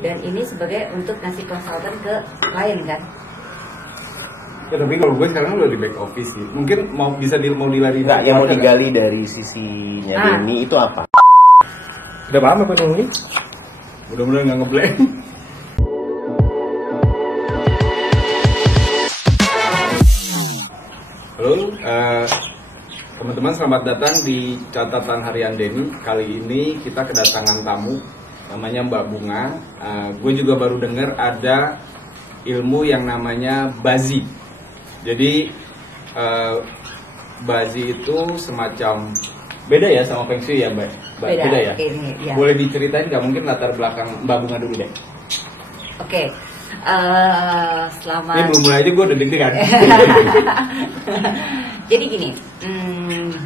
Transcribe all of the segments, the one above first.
Dan ini sebagai untuk ngasih konsultan ke klien kan. Ya, tapi kalau gue sekarang udah di back office sih. Mungkin mau dilari. Enggak, yang mau digali dari sisinya Denny itu apa? Udah paham apa nih? Mudah-mudahan nggak ngeblank. Halo, teman-teman, selamat datang di catatan harian Denny. Kali ini kita kedatangan tamu, namanya Mbak Bunga. Gue juga baru dengar ada ilmu yang namanya Bazi. Jadi Bazi itu semacam beda ya sama Feng Shui ya, Mbak? Beda ya? Ya. Boleh diceritain nggak, mungkin latar belakang Mbak Bunga dulu deh. Oke. Selamat. Ini belum mulai aja gue udah deg-degan. Jadi gini,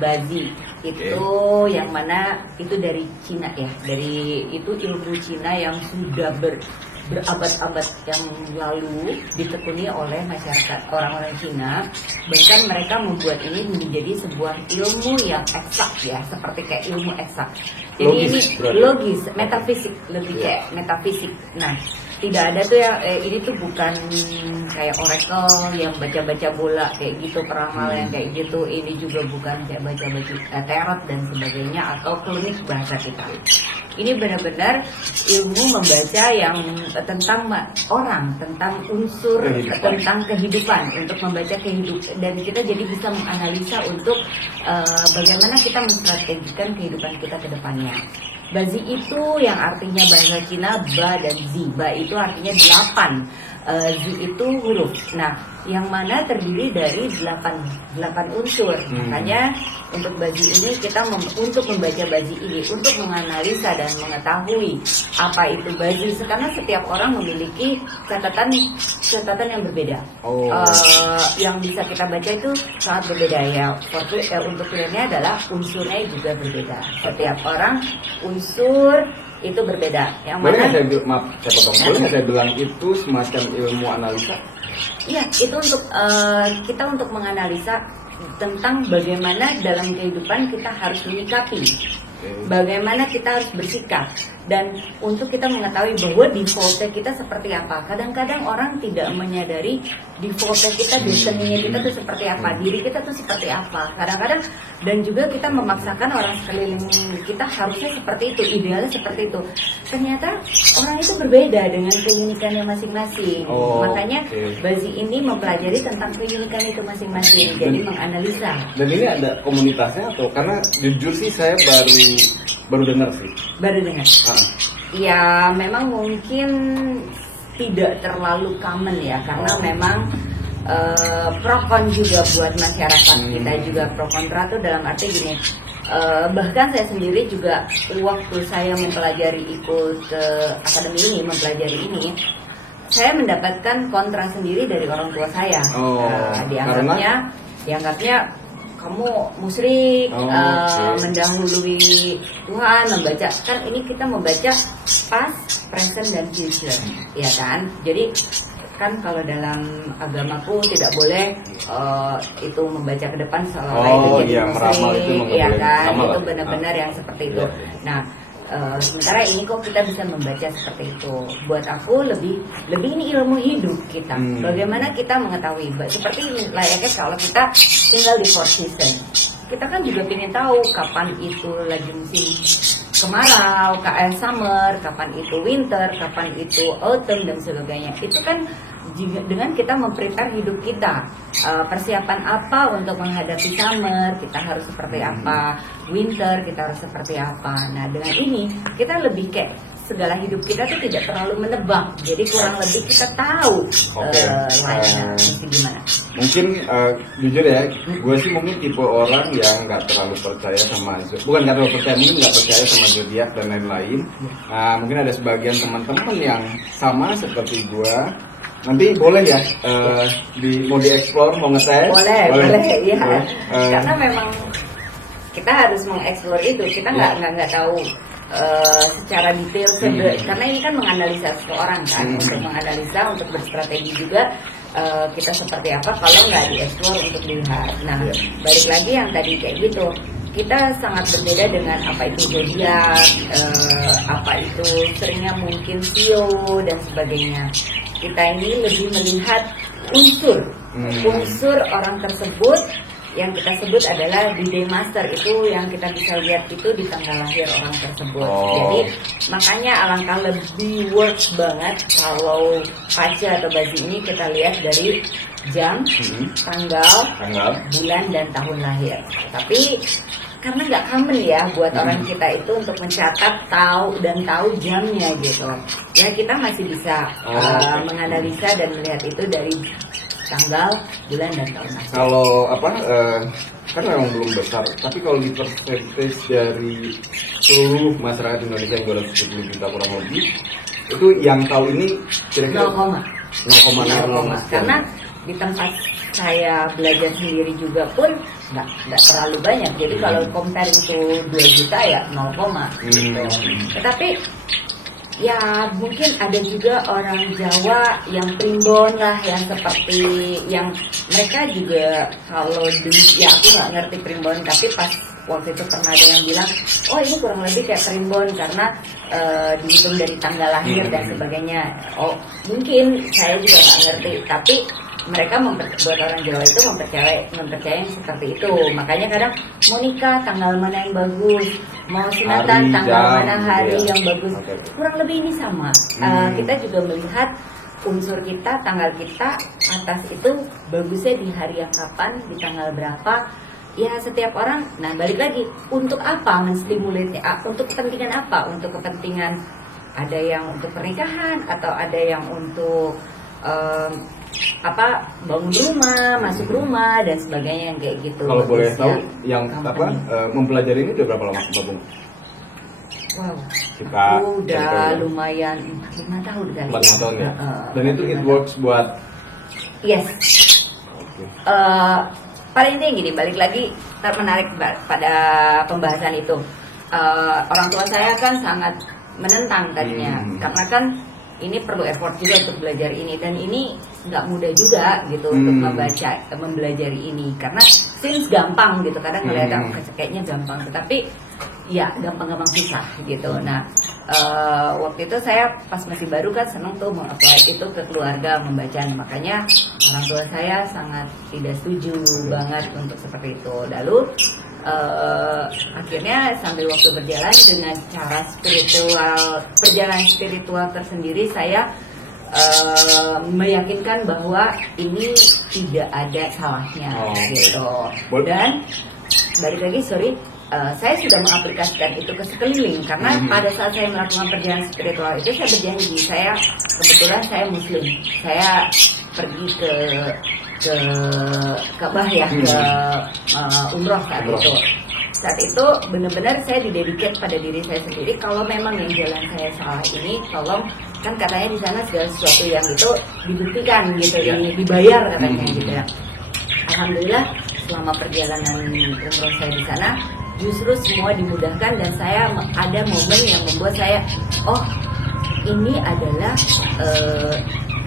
Bazi itu yang mana itu dari Cina ya, dari itu ilmu Cina yang sudah berabad-abad yang lalu ditekuni oleh masyarakat orang-orang Cina. Bahkan mereka membuat ini menjadi sebuah ilmu yang eksak ya, seperti kayak ilmu eksak. Jadi logis, ini logis, metafisik, lebih kayak metafisik. Nah, tidak ada tuh yang ini tuh bukan kayak oracle yang baca-baca bola kayak gitu, peramal yang kayak gitu. Ini juga bukan kayak baca-baca tarot dan sebagainya atau klinik bahasa kita. Ini benar-benar ilmu membaca yang tentang orang, tentang unsur, tentang kehidupan, untuk membaca kehidupan, dan kita jadi bisa menganalisa untuk bagaimana kita menstrategikan kehidupan kita ke depannya. Bazi itu yang artinya bahasa Cina ba dan zi. Ba itu artinya 8, zi itu huruf. Nah, yang mana terdiri dari 8 unsur. Makanya untuk Bazi ini kita untuk membaca Bazi ini, untuk menganalisa dan mengetahui apa itu Bazi, karena setiap orang memiliki catatan yang berbeda. Yang bisa kita baca itu sangat berbeda ya. Untuk kliennya adalah unsurnya juga berbeda. Setiap orang unsur itu berbeda. Yang mana? Boleh saya bilang itu semacam ilmu analisa? Iya, itu untuk kita untuk menganalisa tentang bagaimana dalam kehidupan kita harus menyikapi, bagaimana kita harus bersikap, dan untuk kita mengetahui bahwa defaultnya kita seperti apa. Kadang-kadang orang tidak menyadari defaultnya kita, destiny-nya kita tuh seperti apa, diri kita tuh seperti apa. Kadang-kadang, dan juga kita memaksakan orang sekeliling kita harusnya seperti itu, idealnya seperti itu. Ternyata orang itu berbeda dengan keunikannya masing-masing. Makanya Bazi ini mempelajari tentang keunikan itu masing-masing, jadi menganalisa. Dan ini ada komunitasnya atau? Karena jujur sih saya baru dengar sih. Baru dengar. Ya memang mungkin tidak terlalu common ya, karena memang pro kon juga buat masyarakat kita juga pro kontra tuh dalam arti gini. Bahkan saya sendiri juga waktu saya mempelajari ikut ke akademi ini, mempelajari ini, saya mendapatkan kontra sendiri dari orang tua saya. Dianggapnya kamu musyrik, mendahului Tuhan, membaca, kan ini kita membaca past, present, dan future, ya kan? Jadi kan kalau dalam agamaku tidak boleh itu membaca ke depan seolah-olah itu jadi musyrik, ya kan? Itu benar-benar yang seperti itu. Nah, sementara ini kok kita bisa membaca seperti itu. Buat aku lebih ini ilmu hidup kita. Bagaimana kita mengetahui, seperti layaknya kalau kita tinggal di Four Seasons, kita kan juga ingin tahu kapan itu lagi musim kemarau, summer, kapan itu winter, kapan itu autumn dan sebagainya. Itu kan dengan kita memprepare hidup kita, persiapan apa untuk menghadapi summer, kita harus seperti apa, winter kita harus seperti apa. Nah, dengan ini kita lebih kayak segala hidup kita tuh tidak terlalu menebak, jadi kurang lebih kita tahu lainnya gimana. Mungkin jujur ya, gue sih mungkin tipe orang yang nggak terlalu percaya sama, bukan nggak terlalu percaya, mungkin nggak percaya sama zodiak dan lain-lain. Mungkin ada sebagian teman-teman yang sama seperti gue. Nanti boleh ya, mau dieksplor, mau ngetes? Boleh, ya. Karena memang kita harus mengeksplor itu, kita nggak tahu secara detail, karena ini kan menganalisa seseorang kan, untuk menganalisa, untuk berstrategi juga. Kita seperti apa kalau nggak dieksplor untuk dilihat. Nah, balik lagi yang tadi kayak gitu, kita sangat berbeda dengan apa itu zodiak, apa itu seringnya mungkin sio dan sebagainya. Kita ini lebih melihat unsur orang tersebut. Yang kita sebut adalah D-Day Master, itu yang kita bisa lihat itu di tanggal lahir orang tersebut. Jadi makanya alangkah lebih works banget kalau Paca atau Bazi ini kita lihat dari jam, tanggal, bulan dan tahun lahir. Tapi karena nggak common ya buat orang kita itu untuk mencatat tahu jamnya gitu. Ya kita masih bisa menganalisa dan melihat itu dari tanggal, bulan dan tahun lahir. Kalau kan memang belum besar, tapi kalau di persentage dari seluruh masyarakat Indonesia yang 270 juta kurang lebih, itu yang tahu ini kira-kira 0,0. Karena di tempat saya belajar sendiri juga pun nggak terlalu banyak. Jadi kalau compare itu 2 juta ya 0, gitu. Tetapi ya mungkin ada juga orang Jawa yang primbon lah, yang seperti yang mereka juga kalau ya aku nggak ngerti primbon, tapi pas waktu itu pernah ada yang bilang, oh ini kurang lebih kayak primbon karena dihitung dari tanggal lahir dan sebagainya. Oh mungkin saya juga nggak ngerti, tapi mereka buat orang Jawa itu mempercayai yang seperti itu. Makanya kadang mau nikah tanggal mana yang bagus, mau sunatan tanggal mana hari yang bagus. Kurang lebih ini sama. Kita juga melihat unsur kita, tanggal kita atas itu bagusnya di hari yang kapan, di tanggal berapa. Ya setiap orang. Nah balik lagi, untuk apa menstimulate? Untuk kepentingan apa? Untuk kepentingan ada yang untuk pernikahan atau ada yang untuk bangun rumah, masuk rumah dan sebagainya yang kayak gitu. Kalau boleh tahu yang mempelajari ini udah berapa lama, Mbak Bung? Wow, kita udah lumayan 5 tahun kali. 4 tahun ya. Dan itu it works buat. Yes. Paling intinya gini, balik lagi menarik pada pembahasan itu. Orang tua saya kan sangat menentang tadinya, karena kan ini perlu effort juga untuk belajar ini, dan ini nggak mudah juga gitu untuk mempelajari ini, karena seems gampang gitu, kadang ngeliat kayaknya gampang, tetapi ya gampang-gampang susah gitu. Nah waktu itu saya pas masih baru kan seneng tuh mengapply itu ke keluarga membaca, makanya orang tua saya sangat tidak setuju banget untuk seperti itu. Lalu akhirnya sambil waktu berjalan dengan cara perjalanan spiritual tersendiri, saya meyakinkan bahwa ini tidak ada salahnya gitu. Dan balik lagi saya sudah mengaplikasikan itu ke sekeliling, karena pada saat saya melakukan perjalanan spiritual itu saya berjanji, kebetulan saya muslim, saya pergi ke Ka'bah ya, ke umroh saat itu benar-benar saya didedicate pada diri saya sendiri. Kalau memang yang jalan saya salah ini, tolong, kan katanya di sana segala sesuatu yang itu dibuktikan gitu, dibayar katanya gitu ya. Alhamdulillah selama perjalanan umroh saya di sana justru semua dimudahkan, dan saya ada momen yang membuat saya ini adalah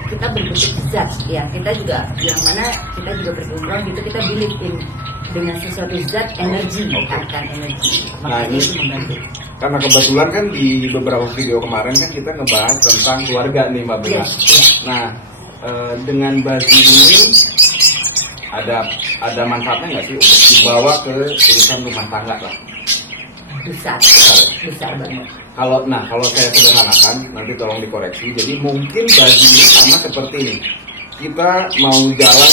kita berbentuk zat ya, kita juga yang mana kita juga berumroh gitu, kita believe dengan sesuatu zat, energi akan energi. Nah ini karena kebetulan kan di beberapa video kemarin kan kita ngebahas tentang keluarga nih Mbak Bella. Nah dengan Bazi ini ada manfaatnya nggak sih untuk dibawa ke urusan rumah tangga lah? Besar banget. Kalau saya sederhanakan, nanti tolong dikoreksi. Jadi mungkin Bazi ini sama seperti ini. Kita mau jalan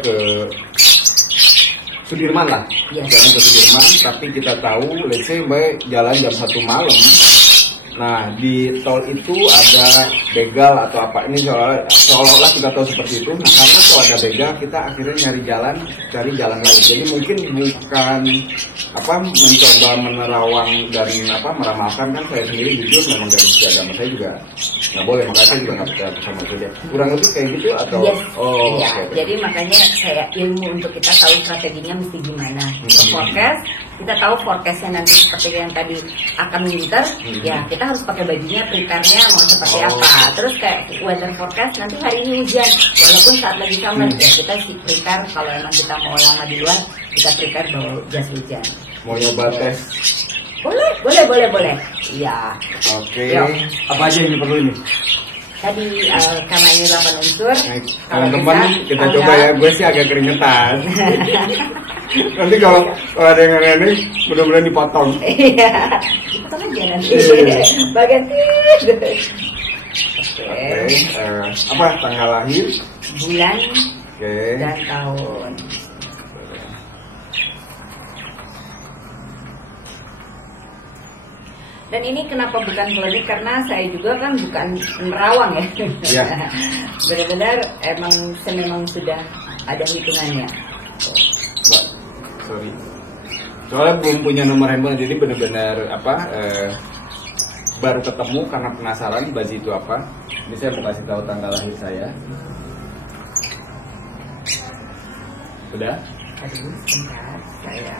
ke Sudirman lah, jalan ke Sudirman, tapi kita tahu, let's say jalan jam 1 malam. Nah di tol itu ada begal atau apa, ini seolah-olah kita tahu seperti itu. Nah karena kalau ada begal, kita akhirnya cari jalan lain. Jadi mungkin bukan mencoba menerawang dan meramalkan, kan saya sendiri jujur memang dari segi agama saya juga nggak boleh, makanya saya juga nggak percaya sama saja. Kurang lebih kayak gitu atau? Jadi makanya saya ilmu untuk kita tahu strateginya mesti gimana. Forecast, kita tahu forecastnya nanti seperti yang tadi akan winter, ya kita harus pakai bajunya, prepare-nya mau seperti apa. Terus kayak weather forecast, nanti hari ini hujan, walaupun saat lagi summer ya kita prepare, kalau emang kita mau lama di luar kita prepare bawa jas hujan. Mau nyoba tes? Boleh. Iya. Oke. Yuk. Apa aja yang perlu ini? Tadi karena ini 8 unsur. Nah, kalau teman-teman bisa, kita tanggal. coba ya. Gue sih agak keringetan. Nanti kalau ada yang aneh, mudah-mudahan dipotong. Iya. Dipotong aja nanti. Iya. Bagian gitu. Oke. Apa tanggal lahir? Bulan Oke. dan tahun. Dan ini kenapa bukan klinik, karena saya juga kan bukan nerawang ya. Iya. Benar-benar memang sudah ada hitungannya. Mbak, sorry. Soalnya belum punya nomor handphone, jadi benar-benar baru ketemu karena penasaran Bazi itu apa. Ini saya mau kasih tahu tanggal lahir saya. Udah? Aduh, sebentar saya.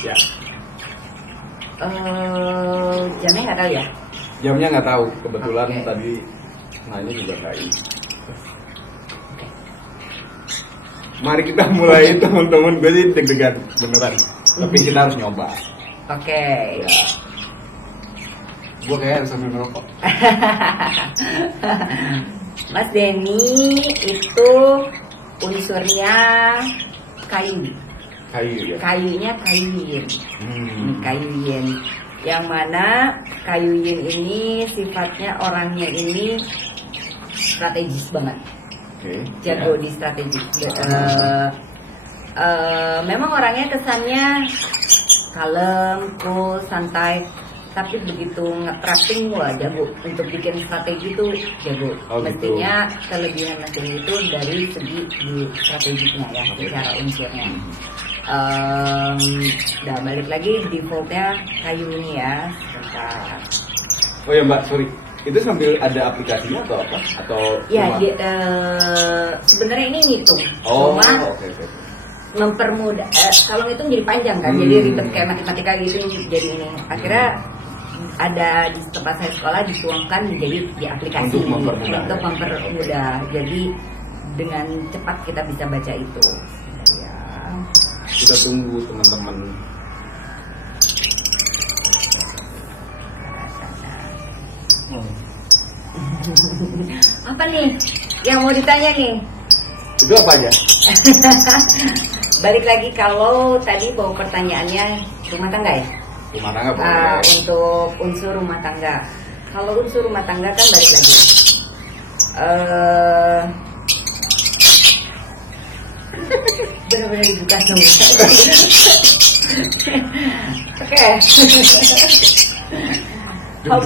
Ya. Jamnya nggak tahu ya. Jamnya nggak tahu. Kebetulan Oke. tadi nanya juga nggak ini. Mari kita mulai teman-teman. Gue sih deg-degan beneran. Tapi kita harus nyoba. Oke. Ya. Gue kayak harus sambil ngerokok. Mas Denny itu unsurnya kayu. Kayu ya. Kayunya kayu yin. Hmm. Kayu yin. Yang mana kayu yin ini sifatnya orangnya ini strategis banget. Oke. Jago Ya. di strategis. Memang orangnya kesannya kalem, cool, santai. Tapi begitu nge-trapping, wah jago. Untuk bikin strategi tuh jago. Oh, gitu. Mestinya kelebihan Mas Denny itu dari segi di strateginya ya, Oke. secara unsurnya. Nah balik lagi defaultnya kayu ini ya. Sebentar. Oh ya Mbak, sorry. Itu sambil ada aplikasinya atau apa? Atau Ya cuma- sebenarnya ini ngitung. Oh, Cuma oke. mempermudah. Kalau ngitung jadi panjang kan, jadi ribet kayak matematika gitu jadi ini. Akhirnya ada di tempat saya sekolah dituangkan menjadi di aplikasi Untuk mempermudah. untuk mempermudah. Jadi dengan cepat kita bisa baca itu. Ya. Kita tunggu teman-teman. Apa nih yang mau ditanya nih? Itu apa aja? Balik lagi kalau tadi bawa pertanyaannya rumah tangga ya. Rumah tangga boleh. Untuk unsur rumah tangga. Kalau unsur rumah tangga kan balik lagi. Benar-benar dibuka semua. Oke. How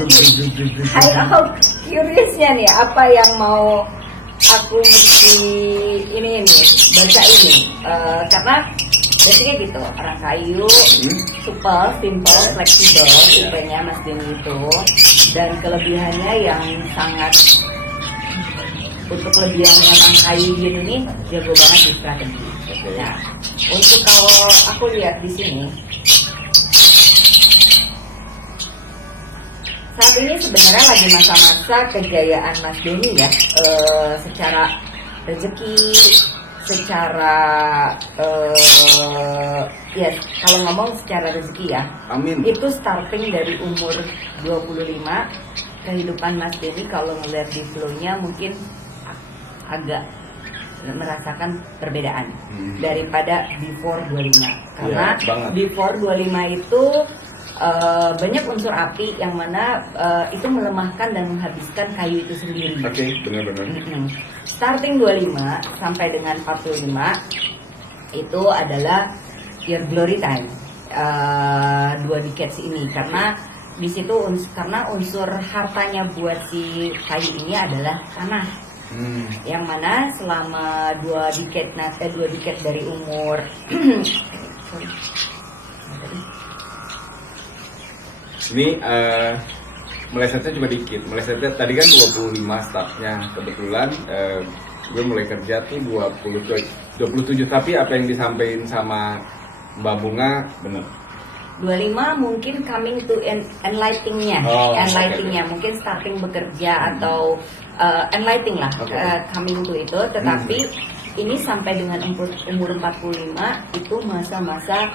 curiousnya nih, apa yang mau aku mesti ini baca ini? Karena biasanya gitu, orang kayu, supel, simple, fleksibel, tipenya Mas Denny itu, dan kelebihannya yang sangat untuk kelebihan orang kayu yin ini jago banget di strategi. Nah, untuk kalau aku lihat di sini, saat ini sebenarnya lagi masa-masa kejayaan Mas Denny ya, secara rezeki, secara ya kalau ngomong secara rezeki ya, Amin. itu starting dari umur 25. Kehidupan Mas Denny kalau ngeliat di flow-nya mungkin agak merasakan perbedaan daripada before 25. Karena Ya, banget. before 25 itu banyak unsur api yang mana itu melemahkan dan menghabiskan kayu itu sendiri. Oke, benar-benar. Starting 25 sampai dengan 45 itu adalah your glory time. 2 decades ini, karena di situ karena unsur hartanya buat si kayu ini adalah tanah. Yang mana selama 2 decade dari umur Ini melesetnya cuma dikit. Melesetnya tadi kan 25 startnya. Kebetulan gue mulai kerja tuh 27. Tapi apa yang disampaikan sama Mbak Bunga bener. 25 mungkin coming to enlightening-nya, mungkin starting bekerja atau enlightening lah, coming to itu. Tetapi ini sampai dengan umur 45 itu masa-masa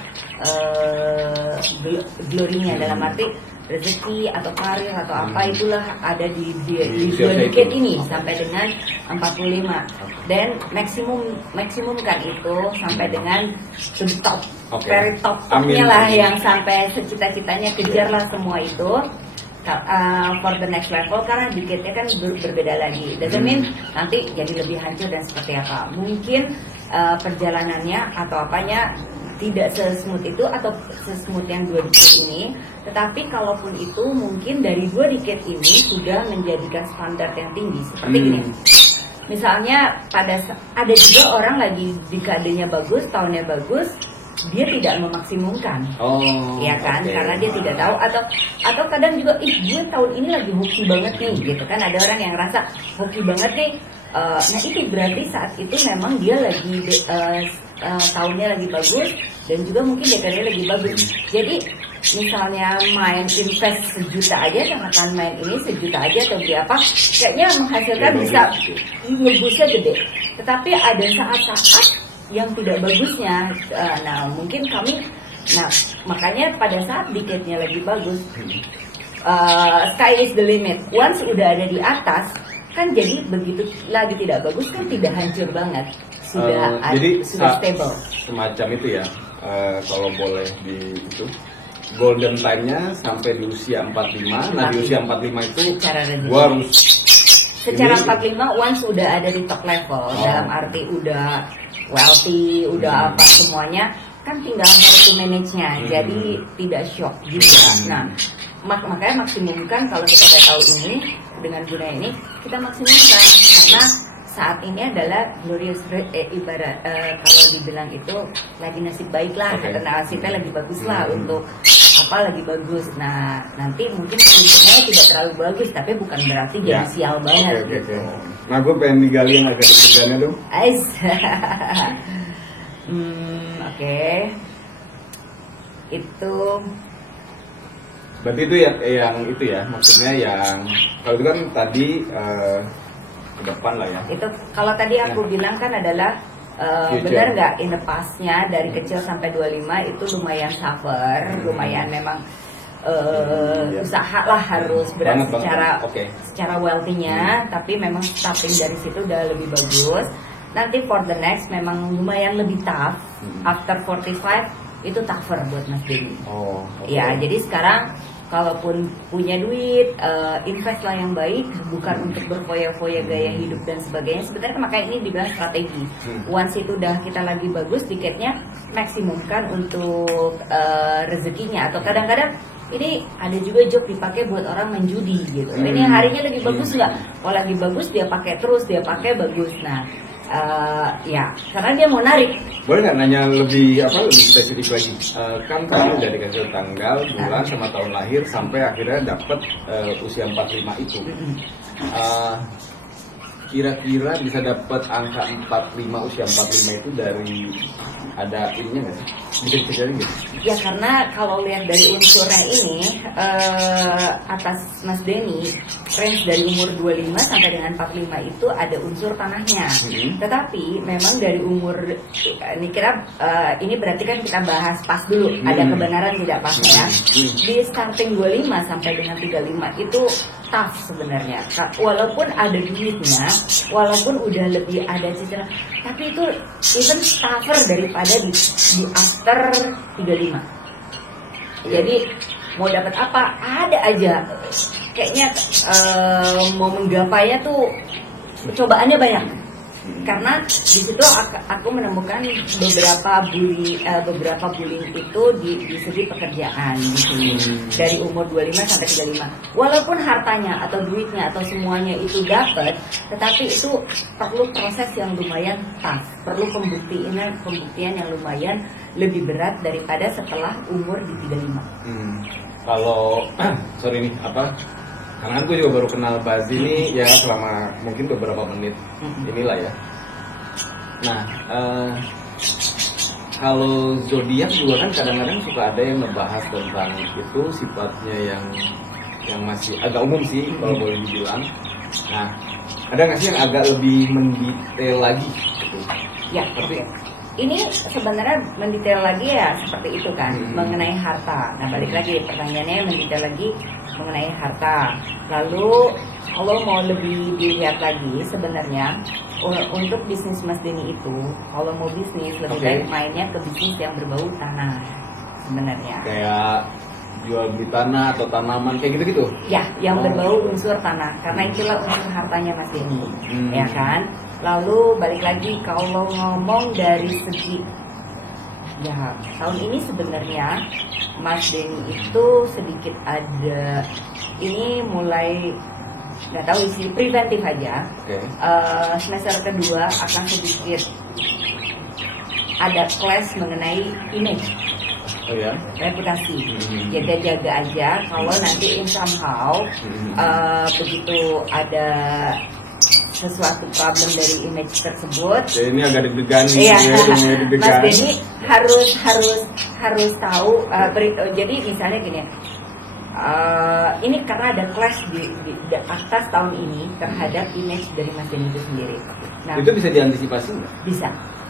glory-nya, dalam arti rezeki atau karir atau apa itulah ada di dua decade ini sampai dengan 45. Dan maksimumkan itu sampai dengan to the top, very top-topnya lah, yang sampai secita-citanya, kejarlah semua itu for the next level, karena decade-nya kan berbeda lagi. Doesn't mean nanti jadi lebih hancur dan seperti apa. Mungkin perjalanannya atau apanya tidak sesmooth itu atau sesmooth yang 2 decade ini, tetapi kalaupun itu mungkin dari 2 decade ini sudah menjadikan standar yang tinggi seperti gini. Misalnya ada juga orang lagi dekadenya bagus, tahunnya bagus, dia tidak memaksimumkan, ya kan? Karena dia tidak tahu, atau kadang juga gue tahun ini lagi hoki banget nih, gitu kan? Ada orang yang rasa hoki banget nih. Nah itu berarti saat itu memang dia lagi tahunnya lagi bagus dan juga mungkin dekadenya lagi bagus. Jadi misalnya main invest 1 juta aja, katakan main ini 1 juta aja atau beli apa, kayaknya menghasilkan bisa ngebusnya gede. Tetapi ada saat-saat yang tidak bagusnya. Nah mungkin makanya pada saat decade-nya lagi bagus, sky is the limit. Once udah ada di atas, kan jadi begitu lagi tidak bagus kan tidak hancur banget, sudah stable. Semacam itu ya, kalau boleh di itu golden time-nya sampai di usia 45. Nah di usia 45 itu gua harus secara 45 once udah ada di top level, dalam arti udah wealthy, udah apa semuanya, kan tinggal harus manage-nya, jadi tidak shock juga. Nah makanya maksimumkan, kalau kita udah tahu ini dengan guna ini, kita maksimumkan, karena saat ini adalah glorious ibarat kalau dibilang itu lagi nasib baik lah, atau nasibnya lagi bagus lah untuk apa, lagi bagus. Nah nanti mungkin sebenarnya tidak terlalu bagus, tapi bukan berarti jadi sial banget. Gitu. Nah gue pengen digali yang agak deg-degannya dong. Itu berarti itu yang itu ya, maksudnya yang kalau itu kan tadi ke depan lah ya. Itu kalau tadi aku bilang kan adalah benar nggak, in the past-nya dari kecil sampai 25 itu lumayan suffer, lumayan memang usaha lah, harus berat secara wealthy-nya, tapi memang starting dari situ udah lebih bagus. Nanti for the next memang lumayan lebih tough. After 45 itu tougher buat Mas Denny. Ya, jadi sekarang kalaupun punya duit, invest lah yang baik, bukan untuk berfoya-foya gaya hidup dan sebagainya. Sebenarnya makanya ini dibilang strategi. Once itu udah kita lagi bagus, tiketnya maksimumkan untuk rezekinya. Atau kadang-kadang ini ada juga job dipakai buat orang menjudi gitu. Ini harinya lagi bagus nggak? Kalau lagi bagus dia pakai terus, dia pakai bagus. Nah ya, karena dia mau narik. Boleh nggak nanya lebih spesifik lagi? Kan tadi udah dikasih tanggal, bulan, sama tahun lahir, sampai akhirnya dapat usia 45 itu. Kira-kira bisa dapat angka 45, usia 45 itu dari ada ininya nggak sih? Bisa dicari nggak? Ya karena kalau lihat dari unsurnya ini, atas Mas Denny, range dari umur 25 sampai dengan 45 itu ada unsur tanahnya. Tetapi memang dari umur, ini berarti kan kita bahas pas dulu, ada kebenaran tidak pas ya. Di starting 25 sampai dengan 35 itu tough sebenarnya. Walaupun ada duitnya, walaupun udah lebih ada cicilan, tapi itu even tougher daripada di after 35. Jadi mau dapat apa ada aja, kayaknya mau menggapainya tuh cobaannya banyak. Karena di situ aku menemukan beberapa bullying itu di segi pekerjaan di sini dari umur 25 sampai 35. Walaupun hartanya atau duitnya atau semuanya itu dapat, tetapi itu perlu proses yang lumayan tough, perlu pembuktian yang lumayan lebih berat daripada setelah umur di 35. Kalau sorry nih karena kan gue juga baru kenal Bazi ini ya selama mungkin beberapa menit inilah ya. Nah, kalau zodiak juga kan kadang-kadang suka ada yang ngebahas tentang itu sifatnya yang masih agak umum sih kalau boleh dibilang. Nah, ada nggak sih yang agak lebih mendetail lagi? Gitu? Ya, oke. Ini sebenarnya mendetail lagi ya seperti itu kan, mengenai harta. Nah, balik lagi pertanyaannya mendetail lagi mengenai harta. Lalu kalau mau lebih dilihat lagi sebenarnya untuk bisnis Mas Denny itu, kalau mau bisnis lebih baik mainnya ke bisnis yang berbau tanah sebenarnya. Kayak jual beli tanah atau tanaman kayak gitu-gitu? Ya, yang berbau unsur tanah, karena itulah unsur hartanya Mas Denny, ya kan. Lalu balik lagi kalau ngomong dari segi, ya tahun ini sebenarnya Mas Denny itu sedikit ada, ini mulai nggak tahu sih, preventif aja. Semester kedua akan sedikit ada clash mengenai image. Oh ya? Reputasi. Jaga-jaga aja kalau nanti somehow begitu ada sesuatu problem dari image tersebut. Ya, ini agak deg-degan nih. Iya. Deg-degan. Mas Denny harus tahu. Jadi misalnya gini. Ini karena ada clash di atas tahun ini terhadap image dari Mas Denny itu sendiri. Nah, itu bisa diantisipasi nggak? Bisa.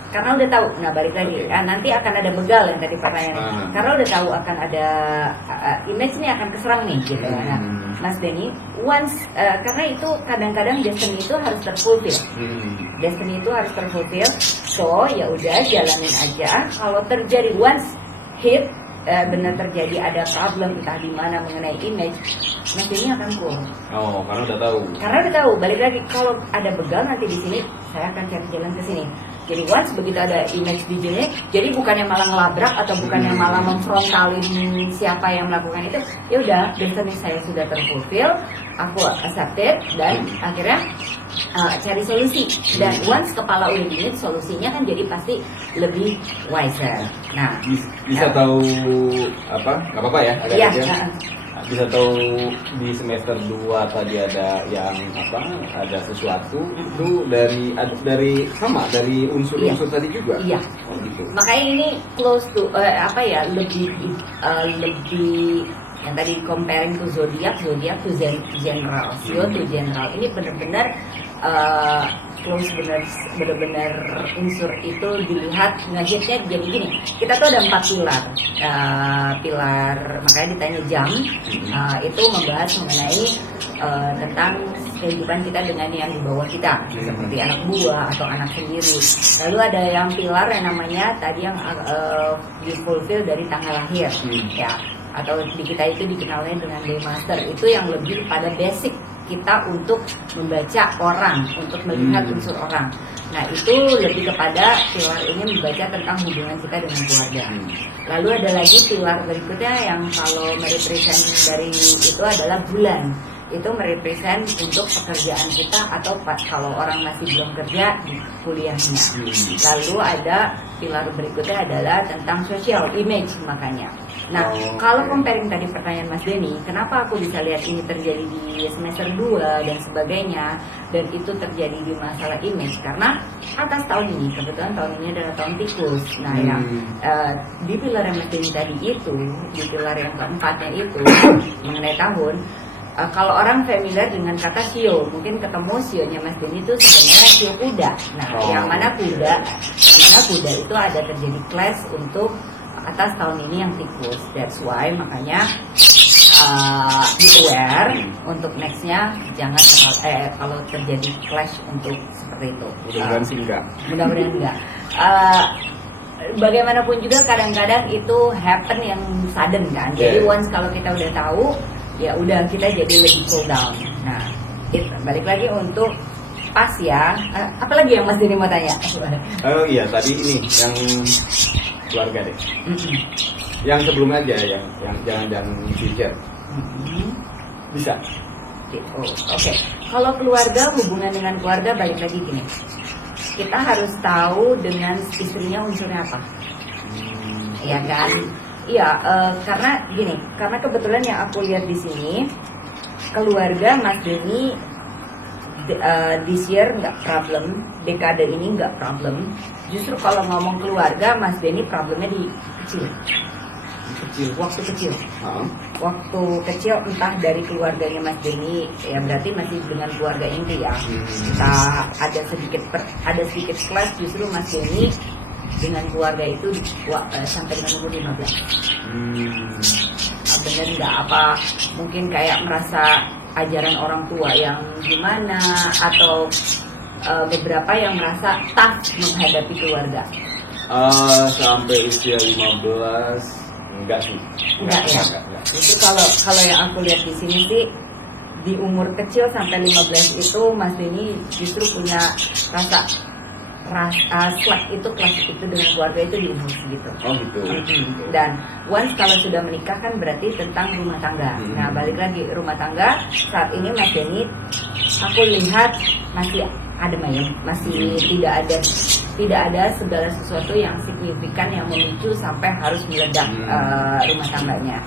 Karena udah tahu, nah balik lagi, nanti akan ada begal yang tadi pertanyaan. Karena udah tahu akan ada image ini akan keserang nih, gitu. Nah, Mas Denny, once karena itu kadang-kadang destiny itu harus terfulfill. Destiny itu harus terfulfill, so ya udah jalanin aja. Kalau terjadi once hit, benar terjadi ada problem entah di mana mengenai image, Mas Denny akan cool. Oh, karena udah tahu. Karena udah tahu, balik lagi kalau ada begal nanti di sini saya akan cari jalan ke sini. Jadi once begitu ada image videonya, jadi bukannya malah ngelabrak atau bukannya malah memfrontalin siapa yang melakukan itu, ya udah destiny saya sudah terfulfill, aku accepted dan akhirnya cari solusi. Dan once kepala udah dingin, solusinya kan jadi pasti lebih wiser. Nah, bisa tahu apa? Nggak apa-apa ya? Iya. Bisa tahu di semester 2 tadi ada yang apa? Ada sesuatu itu dari unsur-unsur tadi juga. Iya. Oh, gitu. Makanya ini close to lebih yang tadi comparing to zodiac to general, to general. Ini benar-benar close, benar-benar unsur itu dilihat ngehitnya jadi gini. Kita tuh ada 4 pilar, makanya ditanya jam. Itu membahas mengenai tentang kehidupan kita dengan yang di bawah kita, seperti anak buah atau anak sendiri. Lalu ada yang pilar yang namanya tadi yang difulfill dari tanggal lahir, ya. Atau di kita itu dikenalnya dengan day master, itu yang lebih pada basic kita untuk membaca orang, untuk melihat unsur orang. Nah, itu lebih kepada pilar ini membaca tentang hubungan kita dengan keluarga. Lalu ada lagi pilar berikutnya yang kalau merepresent dari itu adalah bulan. Itu merepresent untuk pekerjaan kita atau kalau orang masih belum kerja di kuliahnya. Lalu ada pilar berikutnya adalah tentang social image makanya. Nah, kalau comparing tadi pertanyaan Mas Denny, kenapa aku bisa lihat ini terjadi di semester 2 dan sebagainya, dan itu terjadi di masalah image, karena atas tahun ini, kebetulan tahun ini adalah tahun tikus. Nah, yang di pilar yang Mas Denny tadi itu, di pilar yang keempatnya itu mengenai tahun, kalau orang familiar dengan kata sio, mungkin ketemu sionya Mas Denny itu sebenarnya sio kuda. Nah, yang mana kuda itu ada terjadi clash untuk atas tahun ini yang tikus. That's why makanya be aware untuk nextnya jangan kalau terjadi clash untuk seperti itu. Mudah-mudahan sih enggak. Mudah-mudahan enggak. Bagaimanapun juga kadang-kadang itu happen yang sudden kan. Jadi once kalau kita udah tahu, ya udah kita jadi lebih cool down. Nah, balik lagi untuk pas ya. Apalagi yang Mas Denny mau tanya? Oh iya, tadi ini yang keluarga deh. Yang sebelumnya aja, yang jangan future. Bisa. Oke. Kalau keluarga, hubungan dengan keluarga balik lagi gini. Kita harus tahu dengan istrinya unsurnya apa. Ya kan? Iya, karena kebetulan yang aku lihat di sini keluarga Mas Denny this year nggak problem, dekade ini nggak problem. Justru kalau ngomong keluarga, Mas Denny problemnya di kecil. Waktu kecil. Waktu kecil entah dari keluarganya Mas Denny, ya berarti masih dengan keluarga inti ya. Entah ada sedikit clash, justru Mas Denny dengan keluarga itu sampai dengan umur 15. Bener nggak apa? Mungkin kayak merasa ajaran orang tua yang gimana, atau beberapa yang merasa tough menghadapi keluarga. Sampai usia 15 enggak sih. Enggak ya. Itu kalau yang aku lihat di sini sih, di umur kecil sampai 15 itu Mas Denny justru punya rasa slack itu, kelas itu dengan keluarga itu di umur segitu. Oh gitu. Dan once kalau sudah menikah kan berarti tentang rumah tangga. Nah balik lagi rumah tangga, saat ini Mas Denny aku lihat masih adem ayem, masih tidak ada segala sesuatu yang signifikan yang memicu sampai harus meledak rumah tangganya.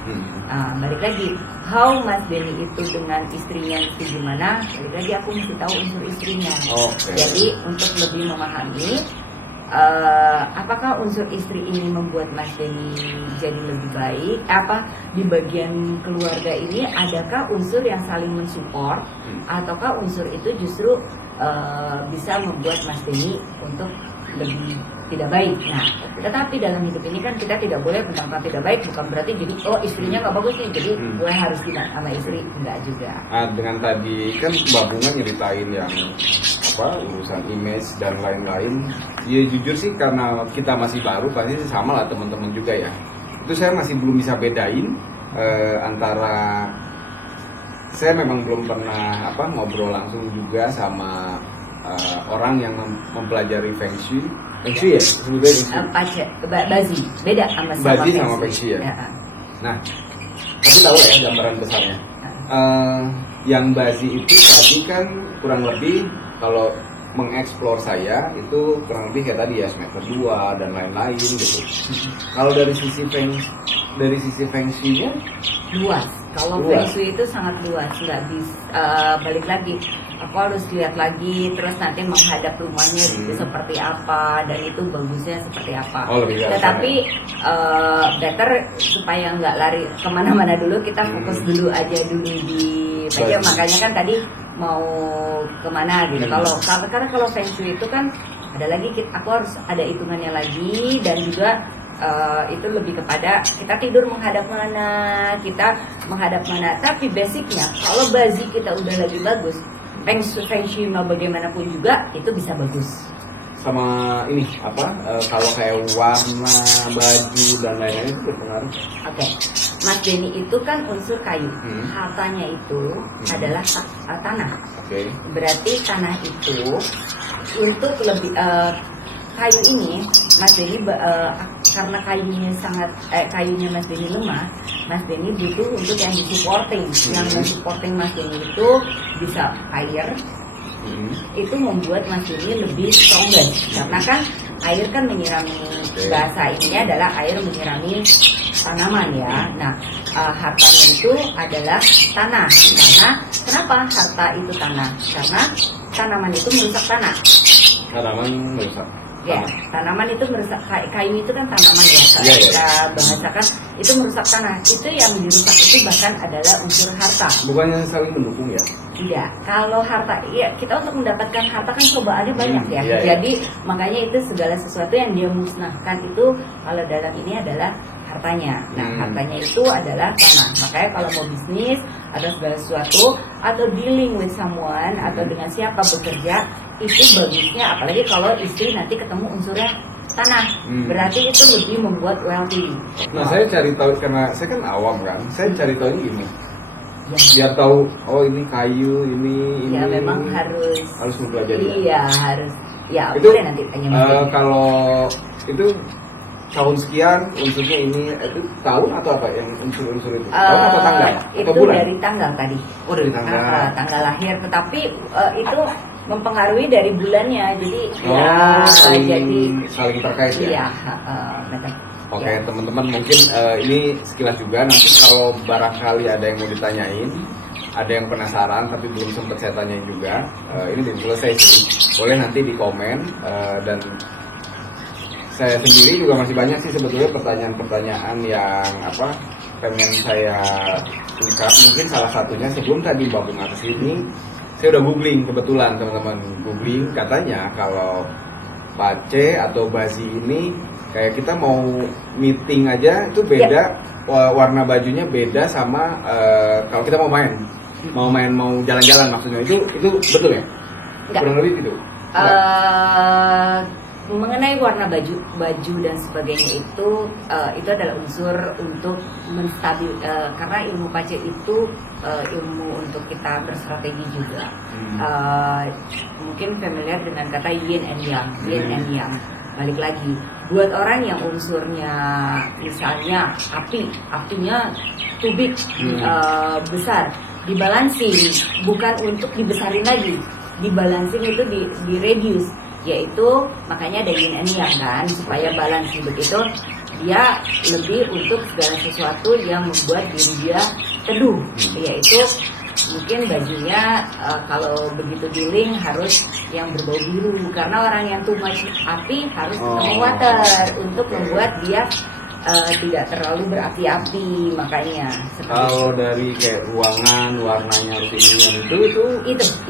Balik lagi, how Mas Denny itu dengan istrinya itu gimana? Balik lagi aku mesti tahu unsur istrinya. Jadi untuk lebih memahami apakah unsur istri ini membuat Mas Denny jadi lebih baik? Apa di bagian keluarga ini adakah unsur yang saling mensupport, ataukah unsur itu justru bisa membuat Mas Denny untuk lebih tidak baik? Nah, tetapi dalam hidup ini kan kita tidak boleh mentang-mentang tidak baik, bukan berarti jadi istrinya nggak bagus nih, jadi gue harus tidak sama istri, enggak juga. Dengan tadi kan Mbak Bunga nyeritain yang urusan image dan lain-lain, ya jujur sih karena kita masih baru, pasti sama lah teman-teman juga ya. Itu saya masih belum bisa bedain antara, saya memang belum pernah ngobrol langsung juga sama orang yang mempelajari Feng Shui. Feng Shui ya? Sebetulnya Bazi, beda sama Bazi sama Feng Shui ya? Nah, tapi tahu lah ya gambaran besarnya. Yang Bazi itu tadi kan kurang lebih, kalau mengeksplor saya itu kurang lebih kayak tadi ya, semester 2 dan lain-lain gitu. Kalau dari sisi Feng Shui-nya luas. Kalau Feng Shui itu sangat luas, nggak bisa balik lagi. Aku harus lihat lagi, terus nanti menghadap rumahnya itu seperti apa, dan itu bagusnya seperti apa. Tetapi better supaya nggak lari kemana-mana dulu, kita fokus dulu aja dulu di baca. Makanya kan tadi mau kemana gitu. Karena kalau Feng Shui itu kan ada lagi, aku harus ada hitungannya lagi, dan juga itu lebih kepada kita tidur menghadap mana, kita menghadap mana. Tapi basicnya kalau bazi kita udah lagi bagus, Feng Shui mau bagaimanapun juga itu bisa bagus. Sama ini kalau kayak warna baju dan lain-lain itu berpengaruh. Oke. Mas Denny itu kan unsur kayu. Hartanya itu adalah tanah. Berarti tanah itu untuk lebih kayu ini Mas Denny karena kayunya Mas Denny lemah, Mas Denny butuh untuk yang supporting. Yang supporting Mas Denny itu bisa air. Itu membuat Mas Denny lebih stronger, karena kan air kan menyirami, bahasa ininya adalah air menyirami tanaman ya. Nah, hartanya itu adalah tanah. Karena kenapa harta itu tanah? Karena tanaman itu merusak tanah. Tanaman merusak. Ya, tanaman itu merusak, kayu itu kan tanaman ya, kalau kita bahasakan itu merusak tanah. Itu yang dirusak itu bahkan adalah unsur harta. Bukannya saling mendukung ya? Tidak, kalau harta, ya kita untuk mendapatkan harta kan cobaannya banyak ya. Jadi makanya itu segala sesuatu yang dia musnahkan itu kalau dalam ini adalah hartanya. Nah, hartanya itu adalah tanah. Makanya kalau mau bisnis atau segala sesuatu atau dealing with someone atau dengan siapa bekerja, itu bagusnya apalagi kalau istri nanti ketemu unsurnya tanah, berarti itu lebih membuat wealthy. Nah, saya cari tahu karena saya kan awam kan, saya cari tahu ini gini. Biar tahu, ini kayu, ini. Ya memang harus mempelajari. Iya, harus. Ya, itu boleh nanti tanya. Kalau itu tahun sekian unsurnya ini, itu tahun atau apa yang unsur-unsur itu? Tahun atau tanggal? Itu atau bulan? dari tanggal tadi. Oh, dari tanggal. Tanggal lahir, tetapi itu mempengaruhi dari bulannya. Jadi saling terkait ya. Iya, Oke, teman-teman mungkin ini sekilas juga. Nanti kalau barangkali ada yang mau ditanyain, ada yang penasaran tapi belum sempat saya tanya juga, ini belum selesai sih. Boleh nanti di komen, dan saya sendiri juga masih banyak sih sebetulnya pertanyaan-pertanyaan yang pengen saya ungkap. Mungkin salah satunya sebelum tadi Mbak Bunga kesini, saya udah googling kebetulan teman-teman, googling katanya kalau pace atau bazi ini kayak kita mau meeting aja itu beda, warna bajunya beda sama kalau kita mau jalan-jalan, maksudnya itu betul ya? Kurang lebih gitu. Mengenai warna baju dan sebagainya itu adalah unsur untuk menstabil, karena ilmu pace itu ilmu untuk kita berstrategi juga. Mungkin familiar dengan kata yin and yang. Balik lagi, buat orang yang unsurnya misalnya apinya too big, besar, dibalancing, bukan untuk dibesarin lagi, dibalancing itu di reduce, yaitu makanya ada yin and yang kan, supaya balance begitu. Dia lebih untuk segala sesuatu yang membuat diri dia teduh, yaitu mungkin bajunya kalau begitu giling harus yang berbau biru, karena orang yang too much api harus ketemu water untuk membuat dia tidak terlalu berapi-api, makanya. Kalau dari kayak ruangan warnanya rutinnya itu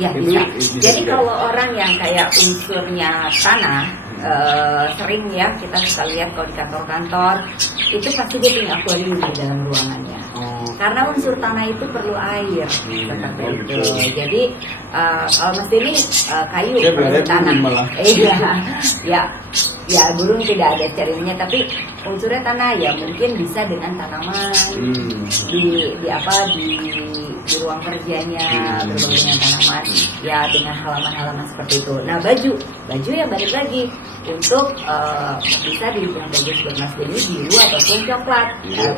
ya bisa. Jadi kalau orang yang kayak unsurnya tanah, sering ya kita suka lihat kalau di kantor-kantor itu pasti dia punya akuarium di dalam ruangannya. Karena unsur tanah itu perlu air, seperti itu. Jadi kalau mesin ini kayu perlu tanah. Ya burung tidak ada sterilnya, tapi unsurnya tanah ya mungkin bisa dengan tanaman di ruang kerjanya berbau dengan tanaman, ya dengan halaman-halaman seperti itu. Nah baju ya balik lagi untuk bisa dibilang bagus buat Mas Denny biru ataupun coklat.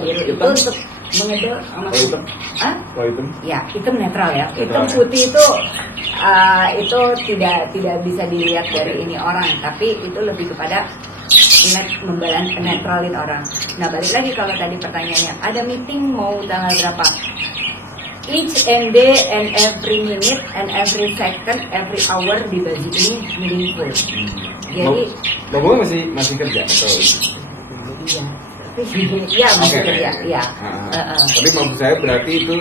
Biru itu untuk mengedel hitam. Ya hitam netral ya. Hitam putih itu tidak bisa dilihat dari ini orang, tapi itu lebih kepada netralin orang. Nah balik lagi kalau tadi pertanyaannya, ada meeting mau tanggal berapa? Each and day and every minute and every second, every hour di baju ini meaningful. Jadi Mbak Bunga masih kerja atau? Iya masih kerja. Ya. Tapi maksud saya berarti itu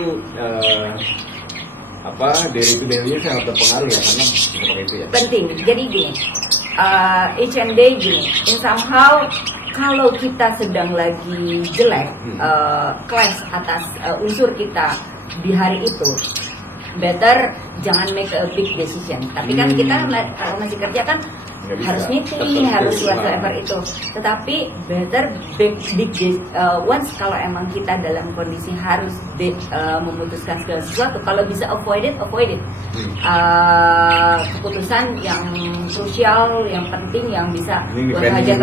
day-to-day-nya sangat berpengaruh ya, karena seperti itu ya. Penting. Jadi gini, each and day gini, in somehow kalau kita sedang lagi jelek, clash atas unsur kita di hari itu, better jangan make a big decision. Tapi kan kita kalau masih kerja kan harus meeting, harus whatsoever itu. Tetapi better big once kalau emang kita dalam kondisi harus memutuskan segala sesuatu, kalau bisa avoid it. Keputusan yang krusial, yang penting, yang bisa buat aja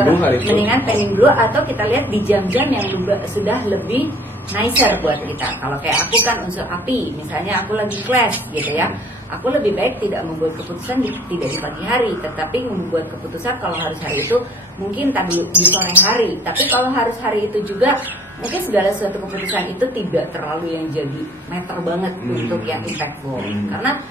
mendingan pending dulu, atau kita lihat di jam-jam yang sudah lebih nicer buat kita. Kalau kayak aku kan unsur api, misalnya aku lagi clash gitu ya, aku lebih baik tidak membuat keputusan tidak di pagi hari, tetapi membuat keputusan kalau harus hari itu mungkin tadi di sore hari. Tapi kalau harus hari itu juga mungkin segala sesuatu keputusan itu tidak terlalu yang jadi meter banget untuk yang impactful. Karena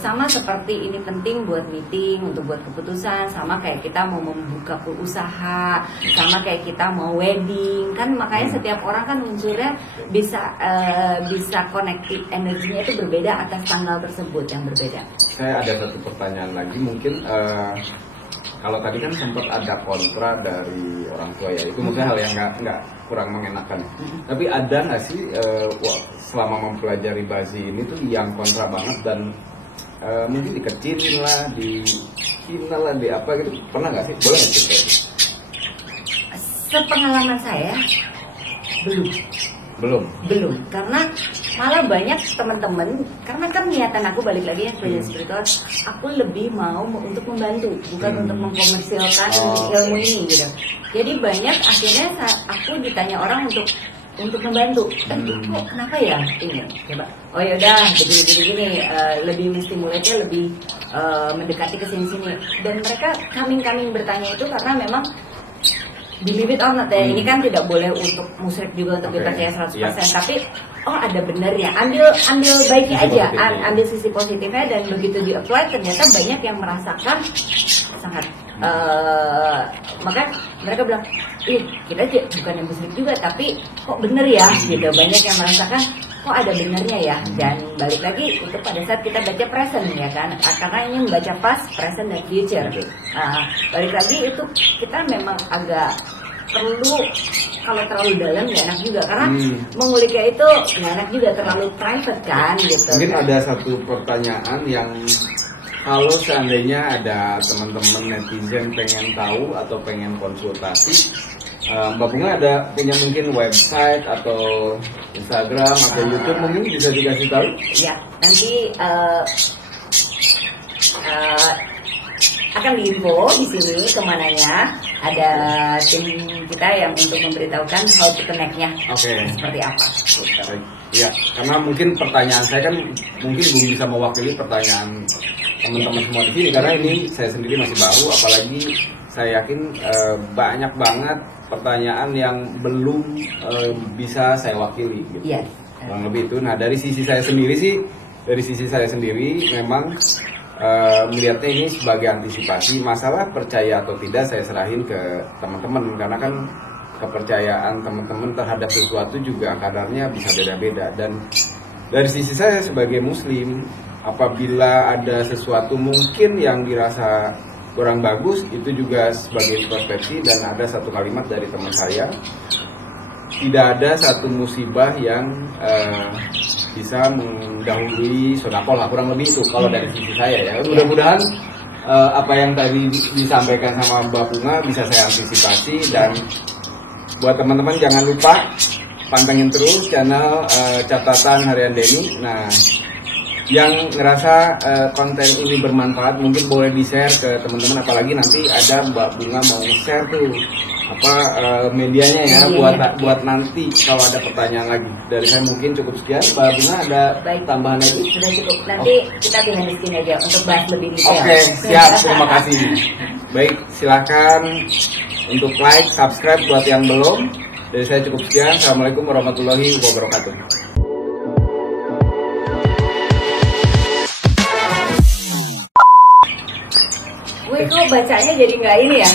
sama seperti ini penting buat meeting, untuk buat keputusan, sama kayak kita mau membuka usaha, sama kayak kita mau wedding kan, makanya setiap orang kan unsurnya bisa connected, energinya itu berbeda atas tanggal tersebut yang berbeda. Saya ada satu pertanyaan lagi, mungkin kalau tadi kan sempat ada kontra dari orang tua ya, itu maksudnya hal yang nggak kurang mengenakan. Tapi ada nggak sih selama mempelajari bazi ini tuh yang kontra banget dan mungkin dikecilin lah, dihina lah, di apa gitu, pernah nggak sih? Boleh nggak cerita? Sepengalaman saya belum, karena malah banyak teman-teman, karena kan niatan aku balik lagi ya sebagai spiritual, aku lebih mau untuk membantu, bukan untuk mengkomersilkan ilmu ini gitu. Jadi banyak akhirnya aku ditanya orang untuk membantu. Kok kenapa ya ini? Coba. Oh yaudah, begini, lebih menstimulate, lebih mendekati ke sini-sini. Dan mereka coming bertanya itu karena memang believe it or not ya, ini kan tidak boleh untuk musyrik juga untuk dipercaya 100%, tapi oh ada benernya, ambil baiknya Sisi aja, positifnya. ambil sisi positifnya, dan begitu di apply ternyata banyak yang merasakan sangat maka mereka bilang, kita bukan yang muslim juga tapi kok bener ya gitu, banyak yang merasakan kok ada benernya ya. Dan balik lagi itu pada saat kita baca present ya kan, karena ini membaca past, present dan future. Balik lagi itu kita memang agak perlu, kalau terlalu dalam nggak enak juga, karena menguliknya itu nggak enak juga, terlalu private kan gitu. Mungkin ada satu pertanyaan yang kalau seandainya ada teman-teman netizen pengen tahu atau pengen konsultasi, Mbak Bunga ada punya mungkin website atau Instagram atau YouTube, mungkin bisa dikasih tahu? Ya, nanti akan diinfo di sini kemananya. Ada tim kita yang untuk memberitahukan how to connect-nya. Oke. Seperti apa. Baik. Ya, karena mungkin pertanyaan saya kan mungkin belum bisa mewakili pertanyaan teman-teman semua di sini, karena ini saya sendiri masih baru, apalagi saya yakin banyak banget pertanyaan yang belum bisa saya wakili gitu. Iya. Kurang lebih itu. Nah, dari sisi saya sendiri memang melihatnya ini sebagai antisipasi. Masalah percaya atau tidak saya serahin ke teman-teman, karena kan kepercayaan teman-teman terhadap sesuatu juga kadarnya bisa beda-beda. Dan dari sisi saya sebagai muslim, apabila ada sesuatu mungkin yang dirasa kurang bagus, itu juga sebagai introspeksi. Dan ada satu kalimat dari teman saya, tidak ada satu musibah yang bisa mendahului sedekah lah, kurang lebih itu kalau dari sisi saya ya. Mudah-mudahan apa yang tadi disampaikan sama Mbak Bunga bisa saya antisipasi. Dan buat teman-teman jangan lupa pantengin terus channel Catatan Harian Denny. Nah, yang ngerasa konten ini bermanfaat mungkin boleh di-share ke teman-teman, apalagi nanti ada Mbak Bunga mau share tuh medianya ya, buat nanti kalau ada pertanyaan lagi. Dari saya mungkin cukup sekian. Mbak Bunga ada tambahan lagi? Sudah cukup. Nanti kita behind the scene aja untuk bahas lebih detail. Oke, siap. Terima kasih. Baik, silakan untuk like, subscribe buat yang belum. Dari saya cukup sekian. Assalamualaikum warahmatullahi wabarakatuh. Gue kok bacanya jadi nggak ini ya?